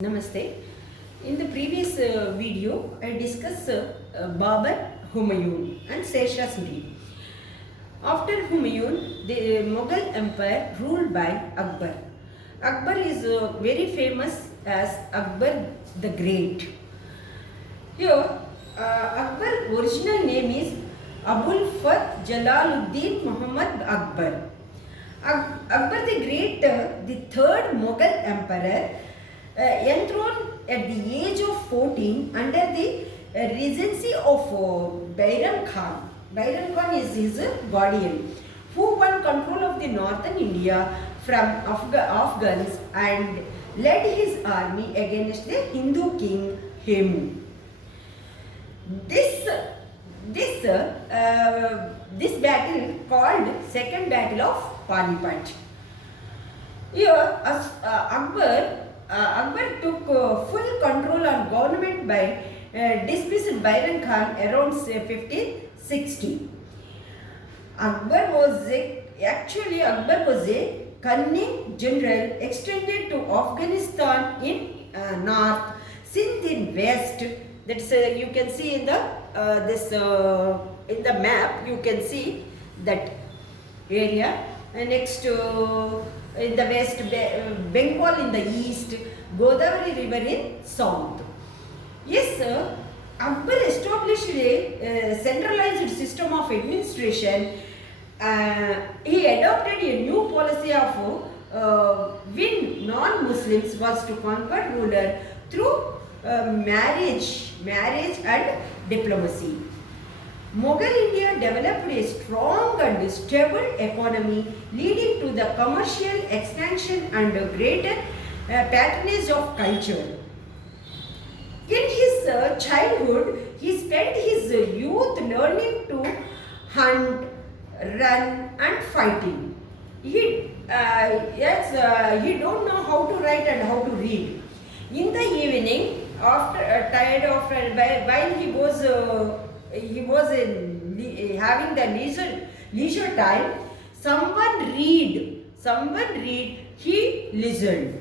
Namaste. In the previous video, I discussed Babar, Humayun and Sher Suri. After Humayun, the Mughal Empire ruled by Akbar. Akbar is very famous as Akbar the Great. Here, Akbar original name is Abul Fath Jalaluddin Muhammad Akbar. Akbar the Great, the third Mughal emperor, enthroned at the age of 14 under the regency of Bairam Khan. Bairam Khan is his guardian, who won control of the northern India from Afghans and led his army against the Hindu king Hemu. This battle called Second Battle of Panipat. Here, Akbar took full control on government by dismissed Bairam Khan around 1560. Akbar was a cunning general extended to Afghanistan in north, Sindh in west. That's you can see in the in the map. You can see that area. Next in the west, Bengal in the east, Godavari river in south. Yes, Akbar established a centralized system of administration. He adopted a new policy of when non-Muslims was to conquer ruler through marriage and diplomacy. Mughal India developed a strong and stable economy, leading to the commercial expansion and greater patronage of culture. In his childhood, he spent his youth learning to hunt, run, and fighting. He don't know how to write and how to read. In the evening, after tired of while he was having the leisure time, someone read, he listened.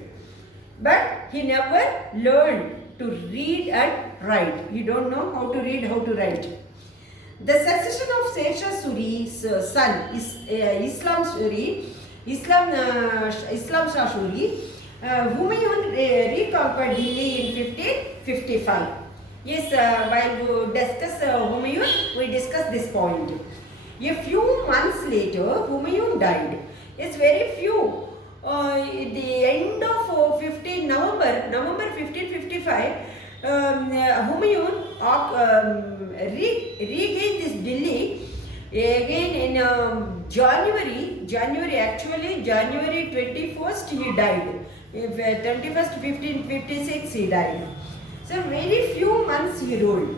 But he never learned to read and write. He don't know how to read, how to write. The succession of Sher Suri's son is Islam Shah Suri, Humayun reconquered Delhi in 1555. Yes, while we discuss Humayun, we discuss this point. A few months later, Humayun died. It's very few. The end of November 1555, Humayun regained this Delhi again in January 21st he died. 21st 1556 he died. So very few months he ruled.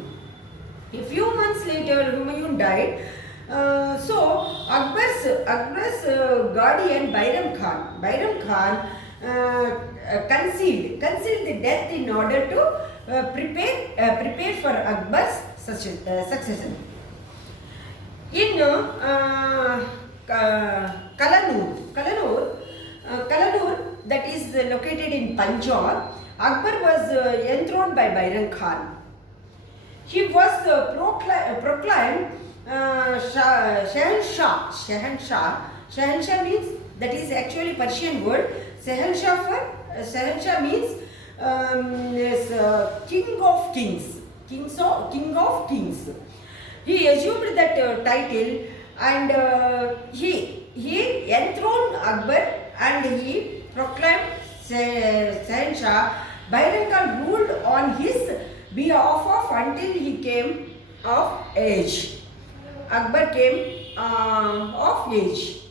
A few months later Humayun died. So Akbar's guardian Bairam Khan concealed the death in order to prepare for Akbar's succession. In Kalanur, that is located in Punjab, Akbar was enthroned by Bairam Khan. He was proclaimed Shahanshah. Shahanshah means, that is actually Persian word. Shahanshah means king of kings. King of kings. He assumed that title and he enthroned Akbar and he proclaimed Shahanshah. Bairam Khan ruled on his behalf until he came of age. Akbar came of age.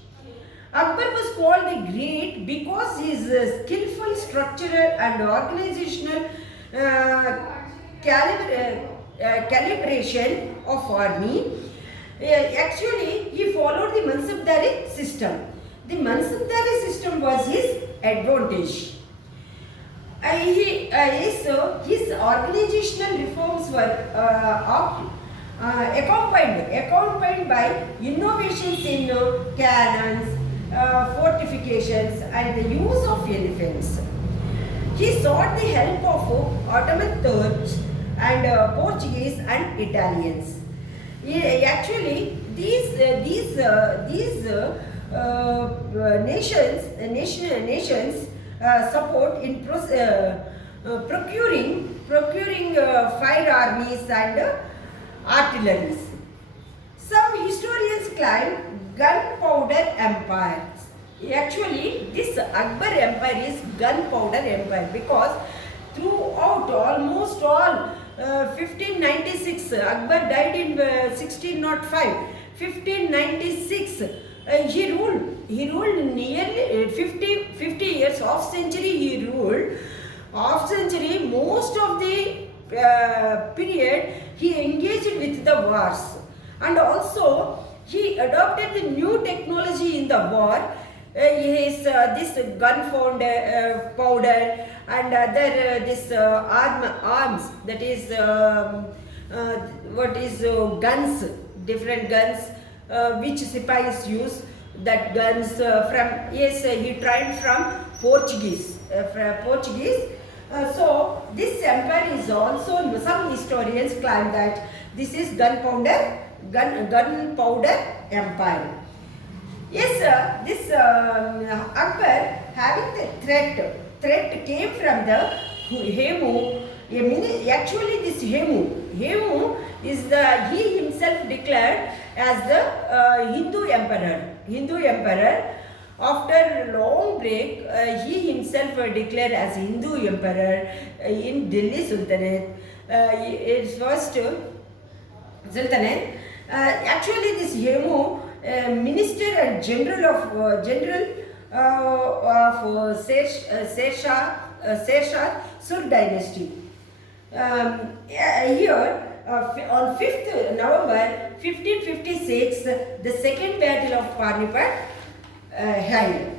Akbar was called the Great because his skillful structural and organizational calibration of army. Actually, he followed the Mansabdari system. The Mansabdari system was his advantage. His organizational reforms were accompanied by innovations in cannons, fortifications and the use of elephants. He sought the help of Ottoman Turks and Portuguese and Italians. Actually, these nations support in procuring fire armies and artilleries. Some historians claim gunpowder empire. Actually, this Akbar empire is gunpowder empire because throughout almost all 1596, Akbar died in 1605. 1596, he ruled nearly 50 years, half century he ruled. Half century, most of the period he engaged with the wars, and also he adopted the new technology in the war. This powder and other arms, that is guns, different guns which Sipahis use. That guns he tried from Portuguese. So this empire is also, some historians claim that this is gunpowder empire. Yes, this Akbar having the threat came from the Hemu. Actually, this Hemu is he himself declared as the Hindu emperor. After long break, he himself declared as Hindu emperor in Delhi Sultanate. Its first Sultanate. Actually, this Hemu, minister and general of Sher Sur dynasty. Here, on 5th November 1556, the second battle of Panipat held.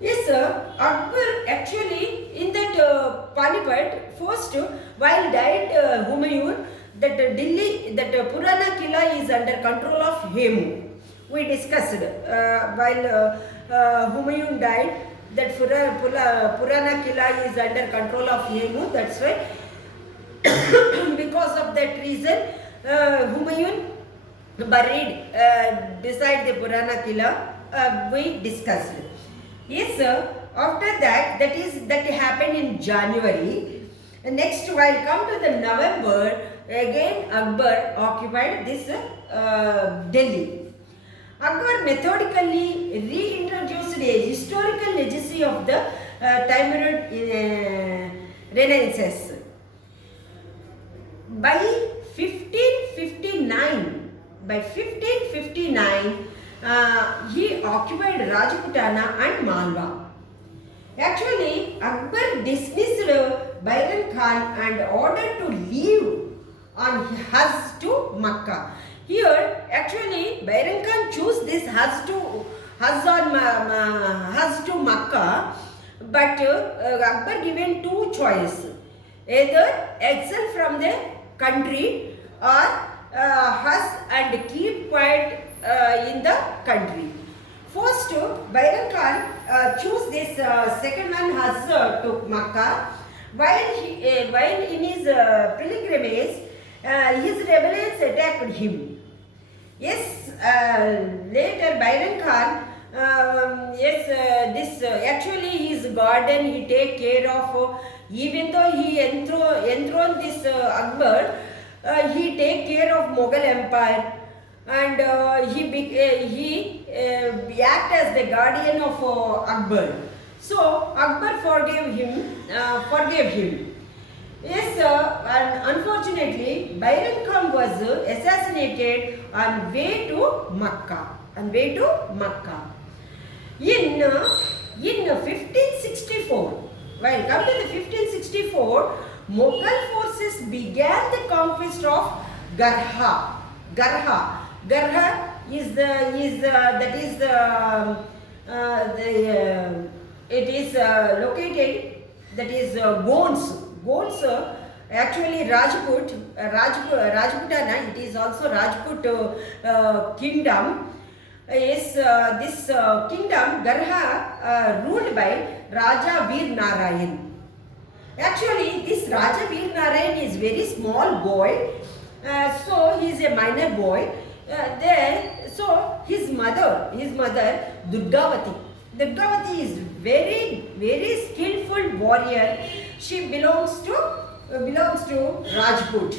Yes, sir. Akbar actually in that Panipat, first while died Humayun, that Delhi, that Purana Killa is under control of Hemu. We discussed while Humayun died, that Purana Killa is under control of Hemu. That's why because of that reason Humayun buried beside the Purana Killa. We discussed. Yes, sir. After that, that happened in January. Next, while come to the November, again Akbar occupied this Delhi. Akbar methodically reintroduced a historical legacy of the Timurid Renaissance. By 1559, he occupied Rajputana and Malwa. Actually, Akbar dismissed Bairam Khan and ordered to leave on Hajj to Makkah. Here, actually, Bairam Khan chose this Hajj to Makkah, but Akbar given two choices: either exile from the country or Hajj and keep quiet in the country. First, Bairam Khan chose this second one, Hajj to Makkah. While in his pilgrimage, his rebellions attacked him. Yes, later Bairam Khan, actually his garden he take care of. Even though he enthroned this Akbar, he take care of Mughal Empire, and he act as the guardian of Akbar. So Akbar forgave him. Yes, and unfortunately, Bairam Khan was assassinated on way to Makkah. In 1564, while come to the 1564, Mughal forces began the conquest of Garha. Garha is located, that is Gons, actually Rajputana, it is also Rajput kingdom. is this kingdom Garha ruled by Raja Veer Narayan. Actually, this Raja Veer Narayan is very small boy, so he is a minor boy. So his mother Durgavati. Durgavati is very skillful warrior. She belongs to Rajput.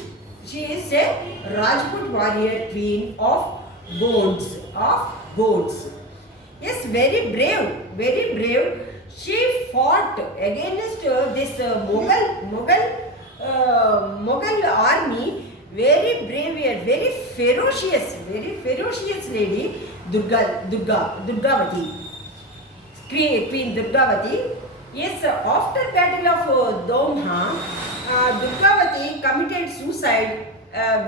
She is a Rajput warrior queen of bones. Yes, very brave. She fought against this Mughal army. Very brave, very ferocious lady, Durgavati, Queen Durgavati. Yes, after battle of Domha, Durgavati committed suicide.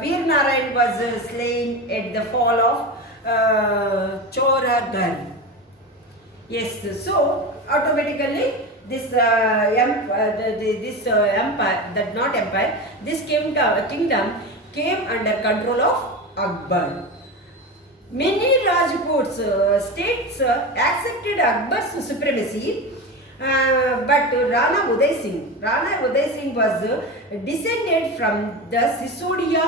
Veer Narayan was slain at the fall of Choragarh. Yes, so automatically this empire, that not empire, this kingdom came under control of Akbar. Many Rajputs states accepted Akbar's supremacy, but Rana Uday Singh was descended from the Sisodia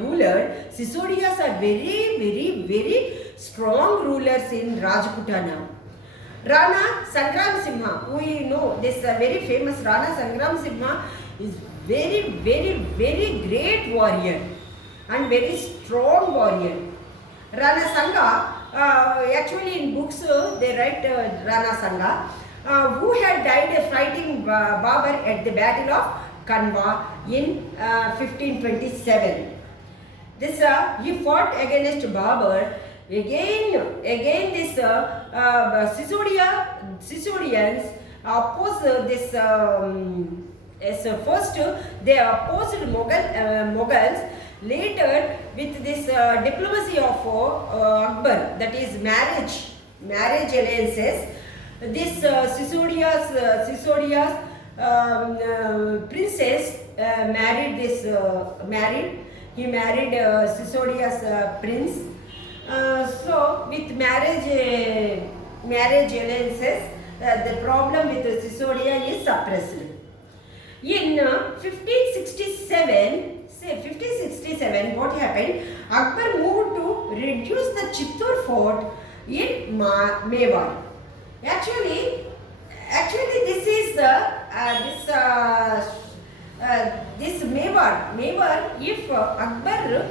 ruler. Sisodias are very strong rulers in Rajputana. Rana Sangram Simha, we know this very famous Rana Sangram Simha is very great warrior and very strong warrior. Rana Sanga, actually in books they write Rana Sanga, who had died fighting Babur at the Battle of Kanwa in 1527. This he fought against Babur. Again this Sisodians opposed this. First they opposed Mughals. Later, with this diplomacy of Akbar, that is marriage alliances, this Sisodia's princess he married Sisodia's prince. So with marriage alliances, the problem with Sisodia is suppressed. In 1567, what happened? Akbar moved to reduce the Chittor fort in Mewar. Actually, this is this Mewar. If Akbar,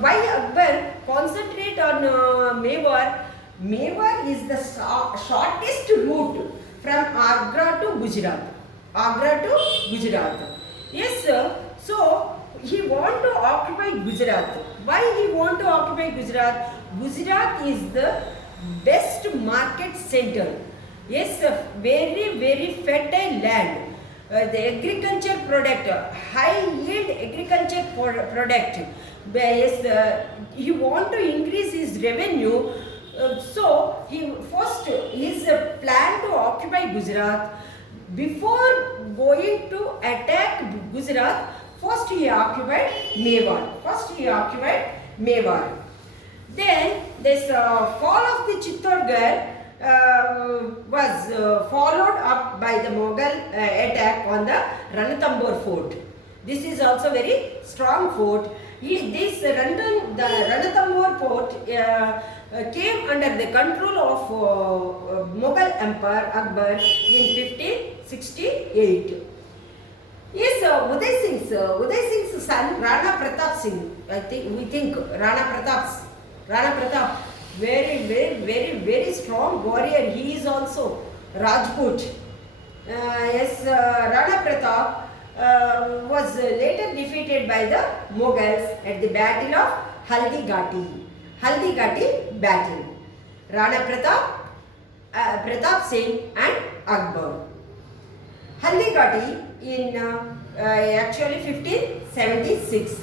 why Akbar concentrate on Mewar? Mewar is the shortest route from Agra to Gujarat. Yes, sir. So he want to occupy Gujarat. Why he want to occupy Gujarat? Gujarat is the best market center. Yes, very fertile land. The agriculture product, high yield agriculture product. Yes, he want to increase his revenue. So his plan to occupy Gujarat. Before going to attack Gujarat, first he occupied Mewar. Then this fall of the Chittorgarh was followed up by the Mughal attack on the Ranthambore fort. This is also very strong fort. The Ranthambore fort came under the control of Mughal Emperor Akbar in 1568. Yes, Uday Singh's son Rana Pratap Singh. We think Rana Pratap, very strong warrior. He is also Rajput. Rana Pratap was later defeated by the Mughals at the Battle of Haldighati battle. Rana Pratap Singh and Akbar. Haldighati in actually 1576.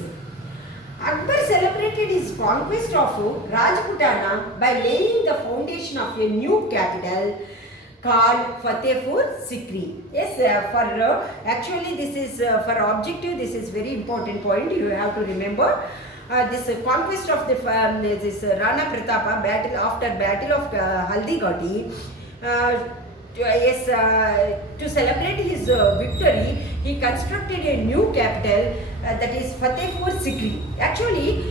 Akbar celebrated his conquest of Rajputana by laying the foundation of a new capital called Fatehpur Sikri. Yes, actually this is for objective. This is very important point you have to remember. this conquest of this Rana Pratapa battle, after battle of Haldigati. Yes, to celebrate his victory, he constructed a new capital, that is Fatehpur Sikri. Actually,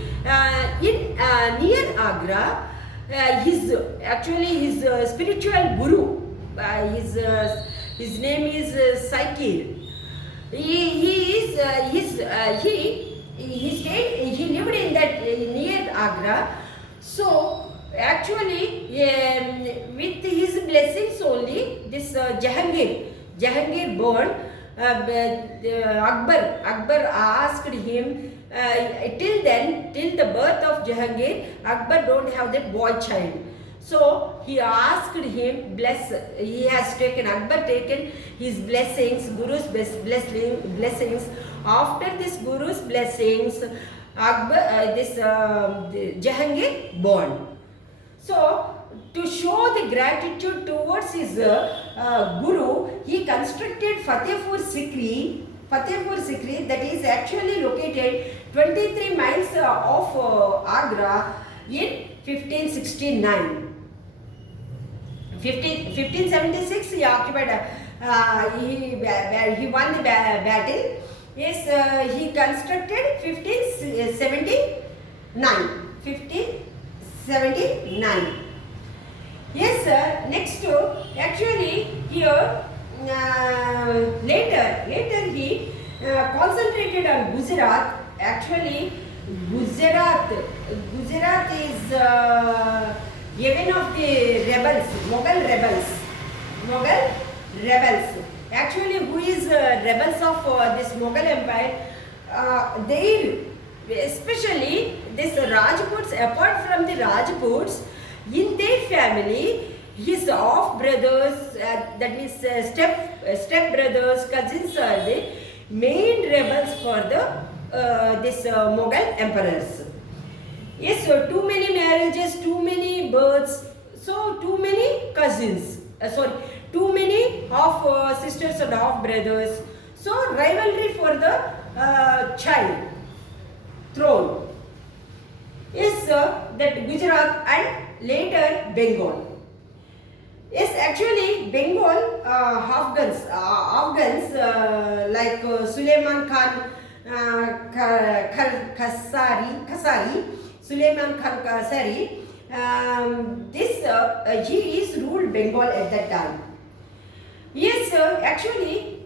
in near Agra, his spiritual guru, his name is Saikir. He lived in that near Agra. So actually, with his blessings only, this Jahangir born. Akbar asked him, till the birth of Jahangir, Akbar don't have that boy child. So he asked him, Akbar taken his blessings, Guru's blessings. After this Guru's blessings, Jahangir born. So to show the gratitude towards his Guru, he constructed Fatehpur Sikri, that is actually located 23 miles of Agra in 1569. 1576 he occupied, he won the battle. Yes, he constructed 1579. Yes, sir. Next, actually here later he concentrated on Gujarat. Actually, Gujarat is even of the rebels, Mughal rebels. Actually, who is rebels of this Mughal Empire? Especially this Rajputs, apart from the Rajputs, in their family, his half brothers, that means step brothers, cousins are the main rebels for the this Mughal emperors. Yes, so too many marriages, too many births, so too many cousins. Too many half sisters and half brothers. So rivalry for the child throne. Yes, that Gujarat and later Bengal. Yes, actually Bengal Afghans like Suleiman Khan Kasari, Suleiman Khan Kasari. He is ruled Bengal at that time. Yes, actually,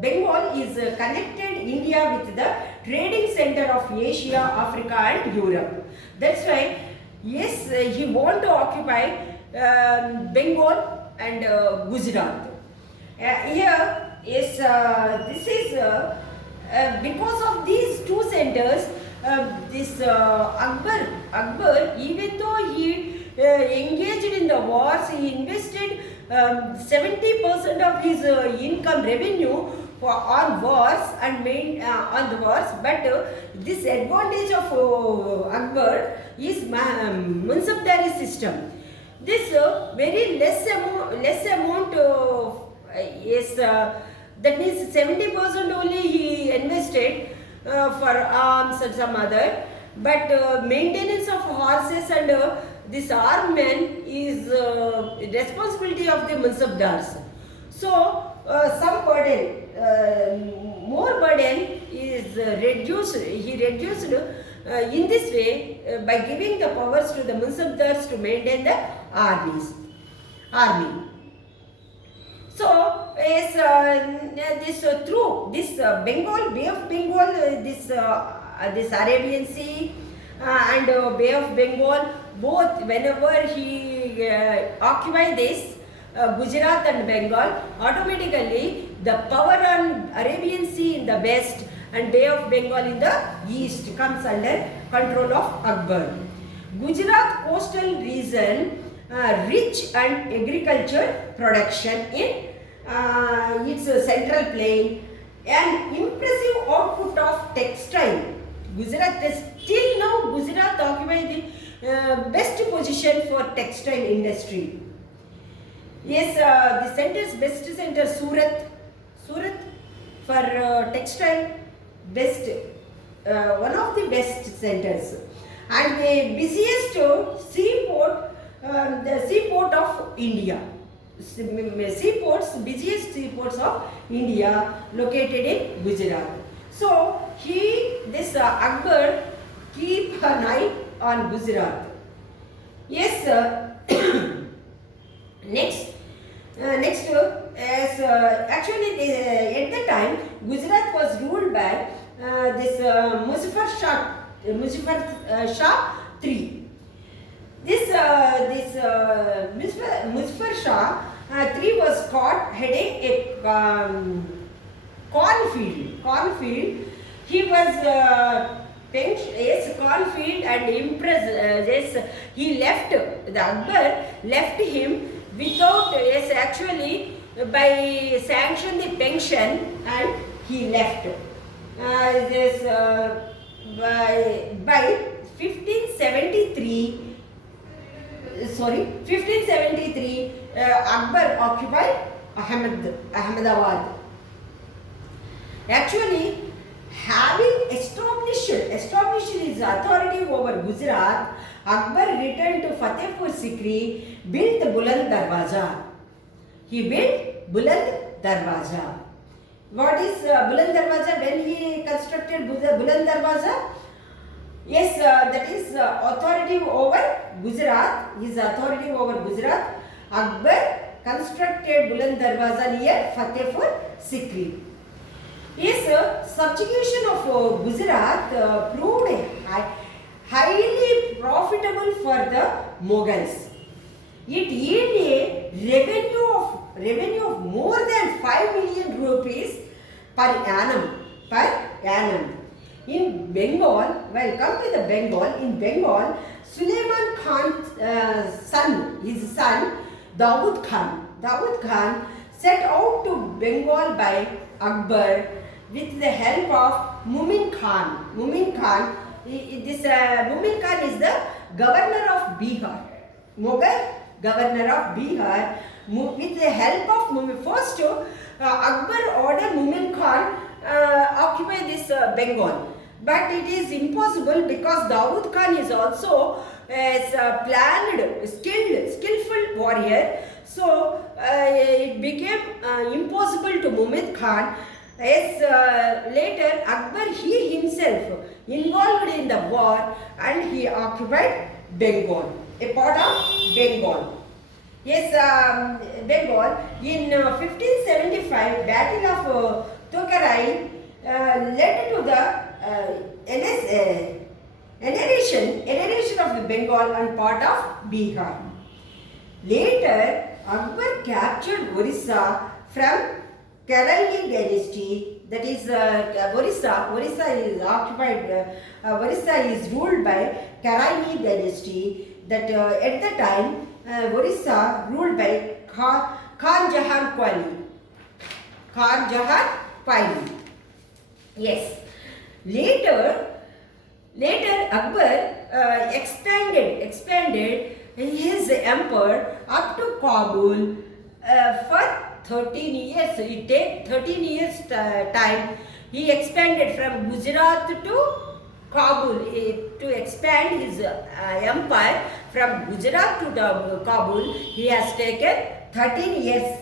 Bengal is connected India with the trading center of Asia, Africa, and Europe. That's why, yes, he want to occupy Bengal and Gujarat. Here, yes, this is because of these two centers. This Akbar, even though he engaged in the wars, he invested 70% of his income revenue on wars and on the wars. But this advantage of Akbar is Mansabdari system. This very less amount that means 70% only he invested for arms and some other, but maintenance of horses and this armament is responsibility of the Mansabdars. So some burden, more burden is reduced. He reduced in this way by giving the powers to the Mansabdars to maintain the army. So, through this Bengal, Bay of Bengal, this Arabian Sea and Bay of Bengal, both whenever he occupied this Gujarat and Bengal, automatically the power on Arabian Sea in the west and Bay of Bengal in the east comes under control of Akbar. Gujarat coastal region rich and agriculture production in its central plain and impressive output of textile. Gujarat is still now occupy the best position for textile industry. Yes, the center's best center Surat for textile best, one of the best centers, and the busiest seaport, the seaport of India. Seaports, busiest seaports of India, located in Gujarat. So this Akbar keep an eye on Gujarat. Yes, next, as actually at the time Gujarat was ruled by this Muzaffar Shah III. This Muzaffar Shah III was caught heading a cornfield. He was cornfield and impressed. He left, the Akbar left him without, actually by sanction the pension, and he left. By 1573, Akbar occupied Ahmedabad. Actually, having established his authority over Gujarat, Akbar returned to Fatehpur Sikri, built Buland Darwaza. He built Buland Darwaza. What is Buland Darwaza? When he constructed Buland Darwaza? Yes, that is authority over Gujarat. His authority over Gujarat. Akbar constructed Buland Darwaza near Fatehpur Sikri. Yes, subjugation of Gujarat proved highly profitable for the Mughals. It yielded revenue of more than 5 million rupees per annum. In Bengal, come to the Bengal. In Bengal, Suleiman Khan's his son, Dawood Khan set out to Bengal by Akbar with the help of Mumin Khan. Mumin Khan is the governor of Bihar, Mughal governor of Bihar. With the help of Mumin, first Akbar ordered Mumin Khan occupy this Bengal, but it is impossible because Dawood Khan is also planned, skillful warrior. So it became impossible to Mumin Khan. As later Akbar he himself involved in the war, and he occupied Bengal, a part of Bengal. Yes, Bengal. In 1575, Battle of Tokarai led to the annexation of the Bengal and part of Bihar. Later, Akbar captured Orissa from Karaini dynasty. That is Orissa. Orissa is occupied. Orissa is ruled by Karaini dynasty. That at the time Orissa ruled by Khan Jahan Quali. Yes. Later Akbar expanded his empire up to Kabul for 13 years. It takes 13 years time. He expanded from Gujarat to Kabul. To expand his empire from Gujarat to Kabul, he has taken 13 years.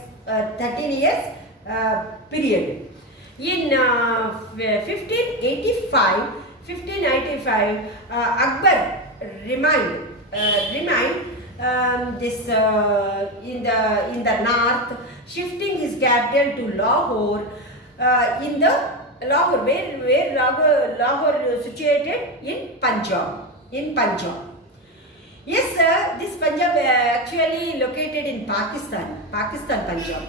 Period. In 1585, Akbar remained in the north, shifting his capital to Lahore. In the Lahore, where Lahore situated in Punjab. Yes, this Punjab actually located in Pakistan, Punjab.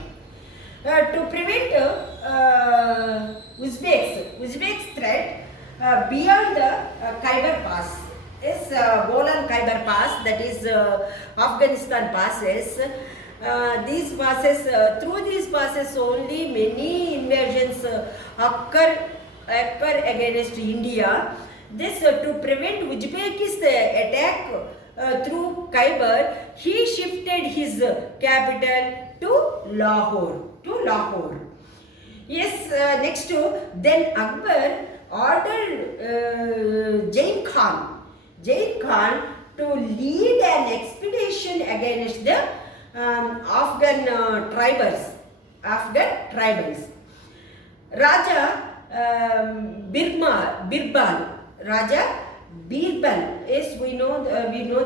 To prevent Uzbeks threat beyond the Khyber Pass. Yes, Bolan Khyber Pass, that is Afghanistan passes. These passes, through these passes only many invasions occur against India. This to prevent Uzbekistan attack through Khyber, he shifted his capital to Lahore. Yes, next then Akbar ordered Jain Khan to lead an expedition against the Afghan tribals. Raja Raja Birbal, yes, we know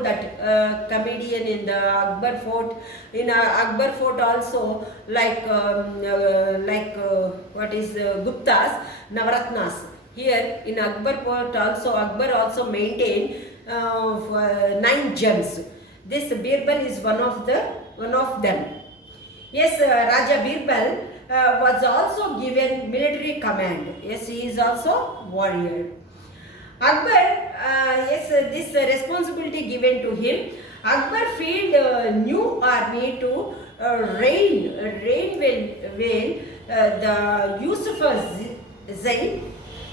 that comedian in the Akbar Fort. In Akbar Fort also, what is Gupta's Navaratnas. Here in Akbar Fort also, Akbar also maintained 9 gems. This Birbal is one of them. Yes, Raja Birbal was also given military command. Yes, he is also warrior. Akbar, this responsibility given to him. Akbar filled a new army to reign the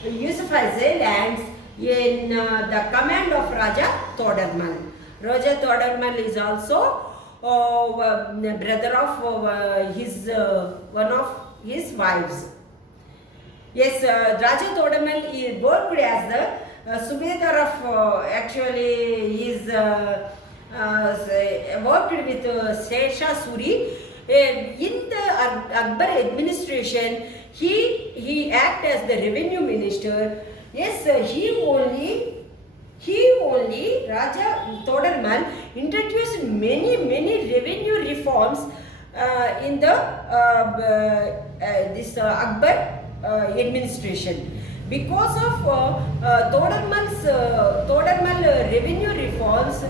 Yusufzai lands in the command of Raja Todarmal. Raja Todarmal is also brother of one of his wives. Yes, Raja Todarmal worked as the Subedar of actually is worked with Shesha Suri. In the Akbar administration, he acted as the revenue minister. Yes, he only Raja Todarmal introduced many revenue reforms in the this Akbar administration. Because of Todarmal revenue reforms,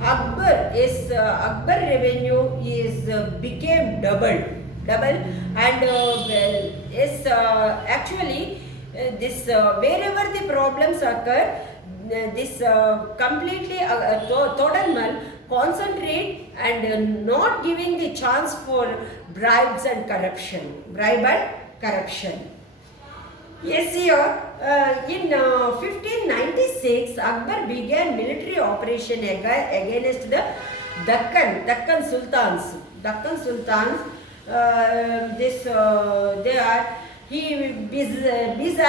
Akbar revenue became double, and actually this wherever the problems occur, this completely Todarmal concentrate and not giving the chance for bribe and corruption. Yes, here in 1596, Akbar began military operation against the Deccan Sultans. He besieged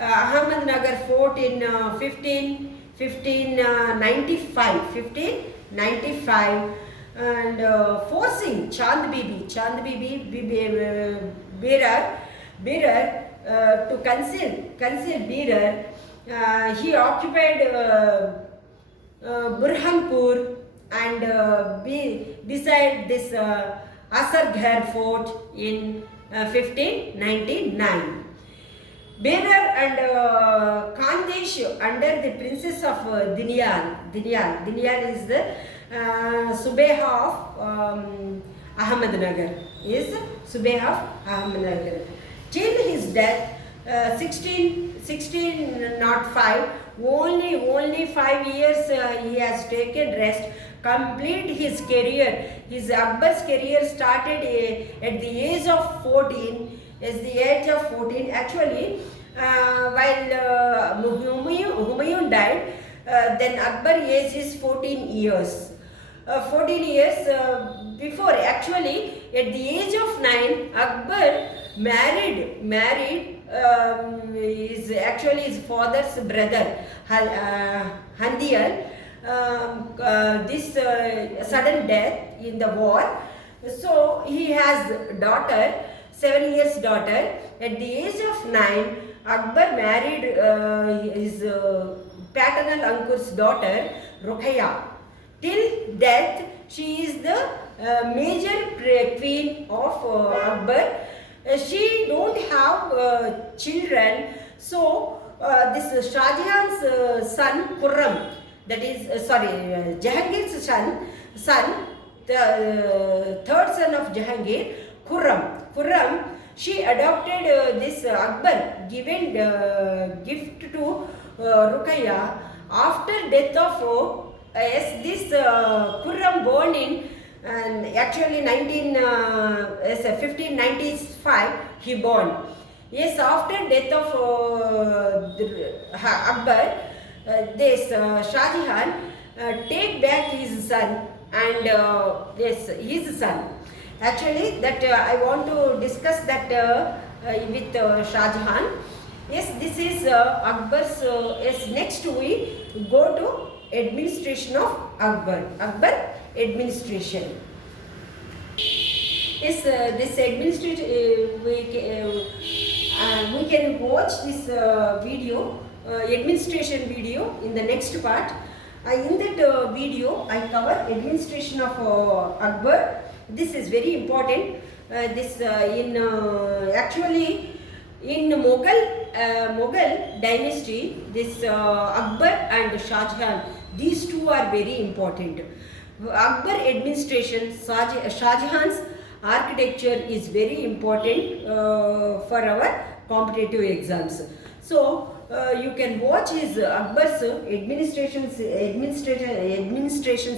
Ahmednagar fort in 1595, and forcing Chand Bibi Berar to conceal Berar. He occupied Burhanpur and beside this Asarghar fort in 1599. Berar and Khandesh under the princess of Dinial is the Subeha of Ahmednagar. Till his death, 1605, only 5 years he has taken rest. Complete his career. His Akbar's career started at the age of 14. Actually, while Humayun died, then Akbar age is 14 years. 14 years before, actually, at the age of 9, Akbar married his father's brother Handiyal. This sudden death in the war. So he has daughter, 7 years daughter. At the age of 9, Akbar married his paternal uncle's daughter Ruqayya. Till death, she is the major queen of Akbar. She don't have children, so this Shah Jahan's son Khurram, that is Jahangir's son, the third son of Jahangir, Khurram, she adopted this Akbar, given gift to Ruqayya. After death of this Khurram born in actually 1595 he born. Yes, after death of Akbar, this Shah Jahan take back his son and his son. Actually, that I want to discuss that with Shah Jahan. Yes, this is Akbar's. Yes, next we go to administration of Akbar. Akbar administration. Yes, this administration we can watch this video, administration video in the next part. In that video, I cover administration of Akbar. This is very important. This in actually in Mughal dynasty, this Akbar and Shah Jahan, these two are very important. Akbar administration, Shah Jahan's architecture is very important for our competitive exams. So you can watch his Akbar's administration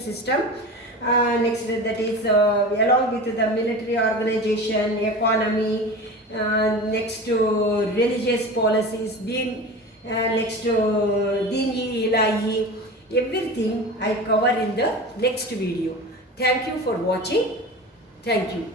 system. Next, that is along with the military organization, economy, next to religious policies, next to Deen-e Ilahi, everything I cover in the next video. Thank you for watching. Thank you.